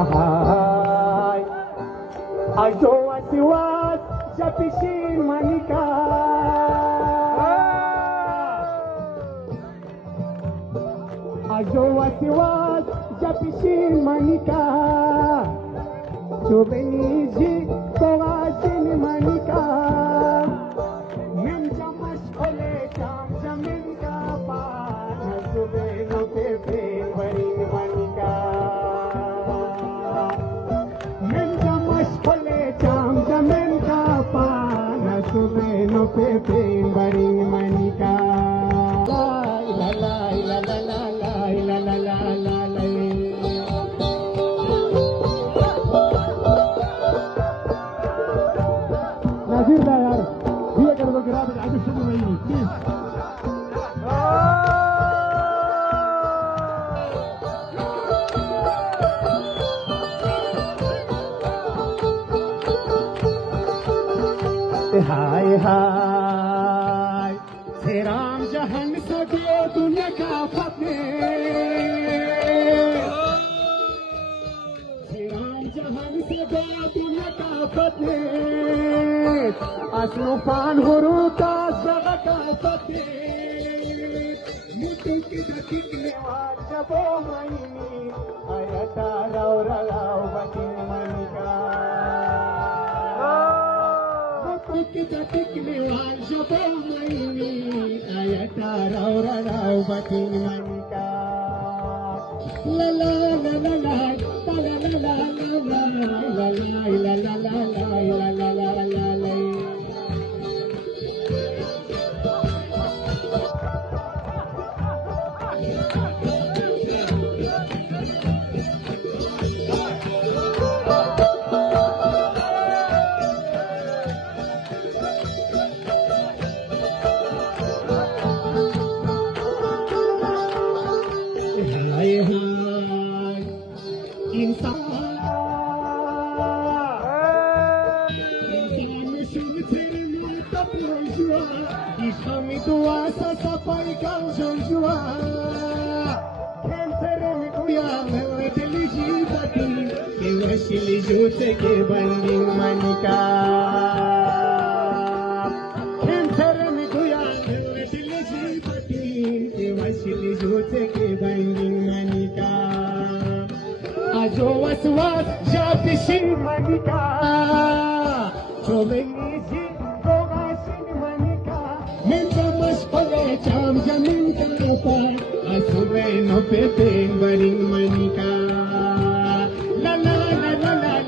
Ay, ajo asiwas japishin manika. Ajo asiwas japishin manika. Chobeniji kowashin manika. Min jamash kole jam jamin ka paan subeno pepe bari manika. Min jamash kole jam jamin ka paan subeno pepe bari manika. La la la la la la la la la la la. नाजिर दा यार ये कर दो गिरा आगे शुरू नहीं please hi हाय श्री राम जहान सगे दुनिया का फतेह श्री राम जहान सगे दुनिया का फतेह असनुफान गुरु का जगह का फतेह मुझे कितने वार जबो मईनी आयता राव राव बकिन मनिका मुझे कितने वार जबो मईनी आयता राव राव बकिन मनिका ला ला ला ला ला ला ला ला ला ला ला ला के बंदी मनिका खेमसर में गुया दिल जीवती के वशिली जोते के बंदी मनिका आजो वसवास जापिशिन मनिका चोबेनी जी गोगाशिन मनिका मैं समझ पले चाम जमीन का पर असुबे नो पे बरिंग मनिका ला ला ला ला ला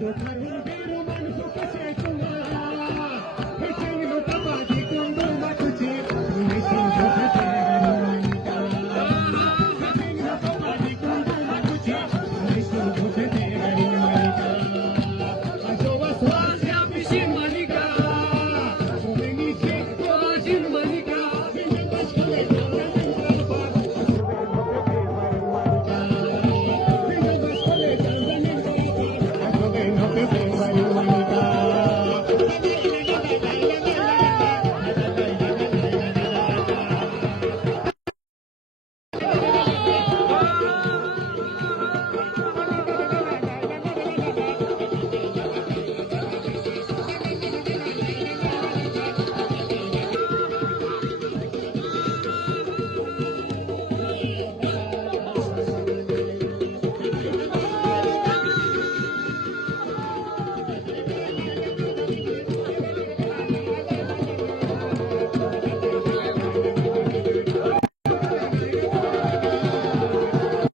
तो